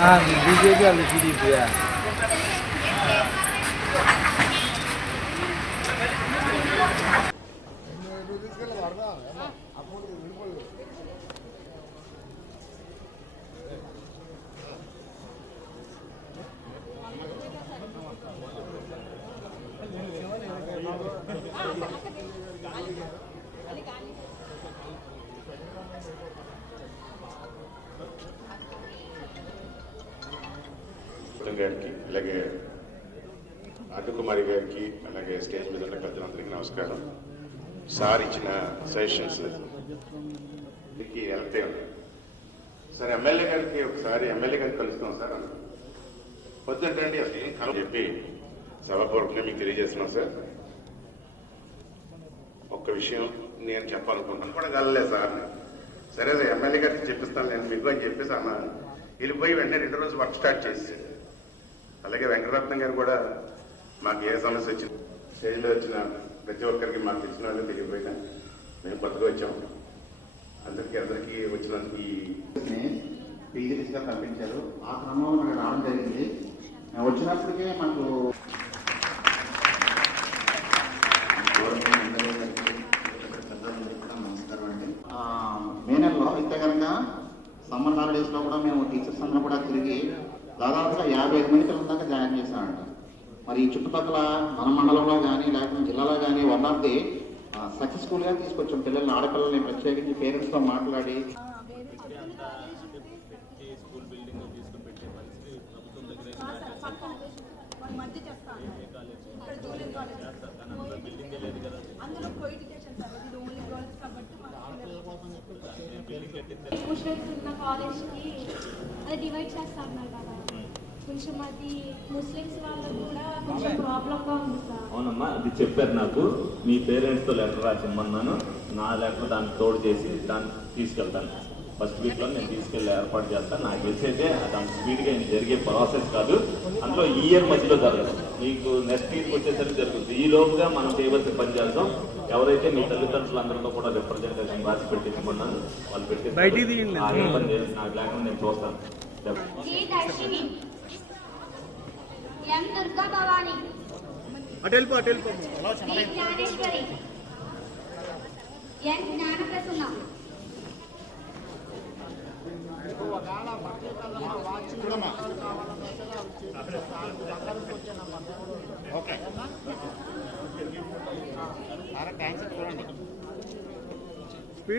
BJP వాళ్ళు TDP గారికి అలాగే అడ్డుకుమారి గారికి అలాగే స్టేజ్ మీద ఉన్న పెద్దలందరికీ నమస్కారం. సార్ ఇచ్చిన సజెషన్స్ వెళ్తే సార్ ఎమ్మెల్యే గారికి ఒకసారి ఎమ్మెల్యే గారికి కలుస్తాం సార్ వద్దంటండి అసలు ఏం కలం చెప్పి సభాపూర్వకంగా మీకు తెలియజేస్తున్నాం సార్. ఒక్క విషయం నేను చెప్పాలనుకుంటున్నాను కూడా కలలేదు సార్. సరే ఎమ్మెల్యే గారికి చెప్పిస్తాను నేను మీకు అని చెప్పేసి అన్నాను. వెళ్ళిపోయి వెంటనే 2 రోజులు వర్క్ స్టార్ట్ చేసి అలాగే వెంకటరత్నం గారు కూడా మాకు ఏ సమస్య వచ్చింది స్టేజ్లో వచ్చిన ప్రతి ఒక్కరికి మాకు తెలిసిన వాళ్ళు తెలియపోయినా మేము కొత్తగా వచ్చాము. అందరికీ వచ్చినందుకు పీజీగా పంపించారు. ఆ క్రమంలో మనకు రావడం జరిగింది. వచ్చినప్పటికే మాకు నమస్కారం అండి. మే నెలలో అయితే కనుక సమ్మర్ హాలిడేస్లో కూడా మేము టీచర్స్ అందరూ కూడా తిరిగి దాదాపుగా 55 మంది పిల్లల దాకా జాయిన్ చేశామండి. మరి ఈ చుట్టుపక్కల మన మండలంలో కానీ లేకపోతే జిల్లాలో కానీ వన్ ఆఫ్ ది సక్సెస్ఫుల్గా తీసుకొచ్చాం పిల్లల్ని, ఆడపిల్లల్ని ప్రత్యేకించి పేరెంట్స్తో మాట్లాడి కాలేజ్కి అది డివైడ్ చేస్తా ఉన్నారు కదా, కొంచెం అది ముస్లిమ్స్ వాళ్ళకు కూడా కొంచెం ప్రాబ్లంగా ఉంది సార్. అవునమ్మా, అది చెప్పారు నాకు. మీ పేరెంట్స్తో లెటర్ రాసిమ్మన్నాను. నా లెటర్ దాన్ని తోడు చేసి దాన్ని తీసుకెళ్తాను. ఫస్ట్ వీక్లో నేను తీసుకెళ్ళి ఏర్పాటు చేస్తాను. నాకు తెలిసైతే అది అంత స్పీడ్గా జరిగే ప్రాసెస్ కాదు. అందులో ఈ ఇయర్ మధ్యలో జరగదు, మీకు నెక్స్ట్ ఇయర్కి వచ్చేసరికి జరుగుతుంది. ఈ లోపుగా మనం చేయవలసిన పని చేద్దాం. ఎవరైతే మీ తల్లిదండ్రులందరితో కూడా రిప్రజెంటేషన్ రాసి పెట్టించుకున్నాను వాళ్ళు పెట్టి నాకు లేకుండా నేను చూస్తాను. ఎం దుర్గా భవాని, జ్ఞానేశ్వరి, ఎన్ జ్ఞాన ప్రసన్న,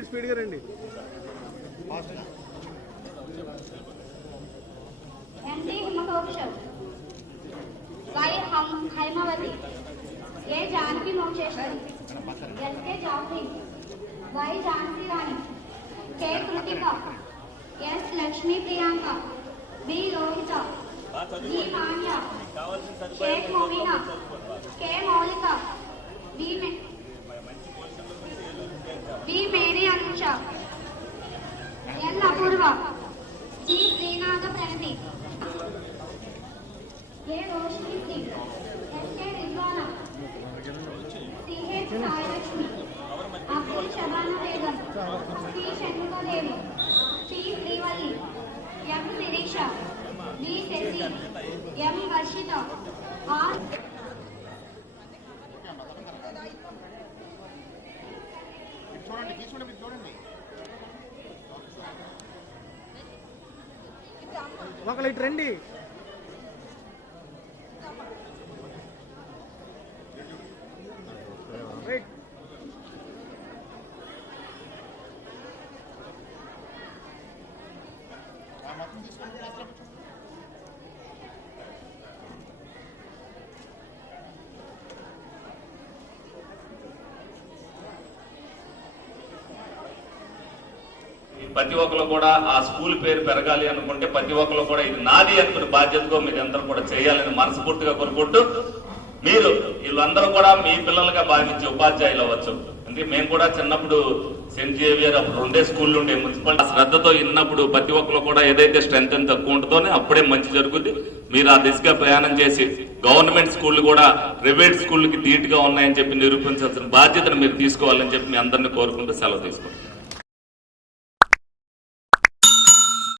స్పీడ్గా రండి. NT Himakaushal, Y Haimavathi, A Janaki Mokshesvari, SK Jaffrey, Y Jhansi Rani, K Kruthika, S Lakshmi Priyanka, B Lohitha, G Manya, Shaik Momina, K Moulika, B Mary Anusha, L Apoorva, G Srinatha Pranathi, A Roshini Singh, SK Rizwana, CH Sailakshmi, Abdul Shabana Begum, C Shanmukhadevi, C Srivalli, M Sirisha, B Sasi, M Varshitha, R ఒకళ్ళు ఇటు రండి. ప్రతి ఒక్కరు కూడా ఆ స్కూల్ పేరు పెరగాలి అనుకుంటే ప్రతి ఒక్కరు కూడా ఇది నాది అనుకునే బాధ్యతగా మీరు అందరూ కూడా చేయాలని మనస్ఫూర్తిగా కోరుకుంటూ, మీరు వీళ్ళందరూ కూడా మీ పిల్లలుగా భావించే ఉపాధ్యాయులు అవ్వచ్చు. అంటే మేము కూడా చిన్నప్పుడు సెయింట్ జేవియర్ అప్పుడు 2 స్కూళ్ళు ఉండే మున్సిపాలిటీ శ్రద్ధతో విన్నప్పుడు ప్రతి ఒక్కరు కూడా ఏదైతే స్ట్రెంత్ ఎంత తక్కువ ఉంటుందో అప్పుడే మంచి జరుగుద్ది. మీరు ఆ దిశగా ప్రయాణం చేసి గవర్నమెంట్ స్కూళ్ళు కూడా ప్రైవేట్ స్కూళ్ళకి ధీటుగా ఉన్నాయని చెప్పి నిరూపించాల్సిన బాధ్యతను మీరు తీసుకోవాలని చెప్పి మీ అందరినీ కోరుకుంటూ సెలవు తీసుకోండి.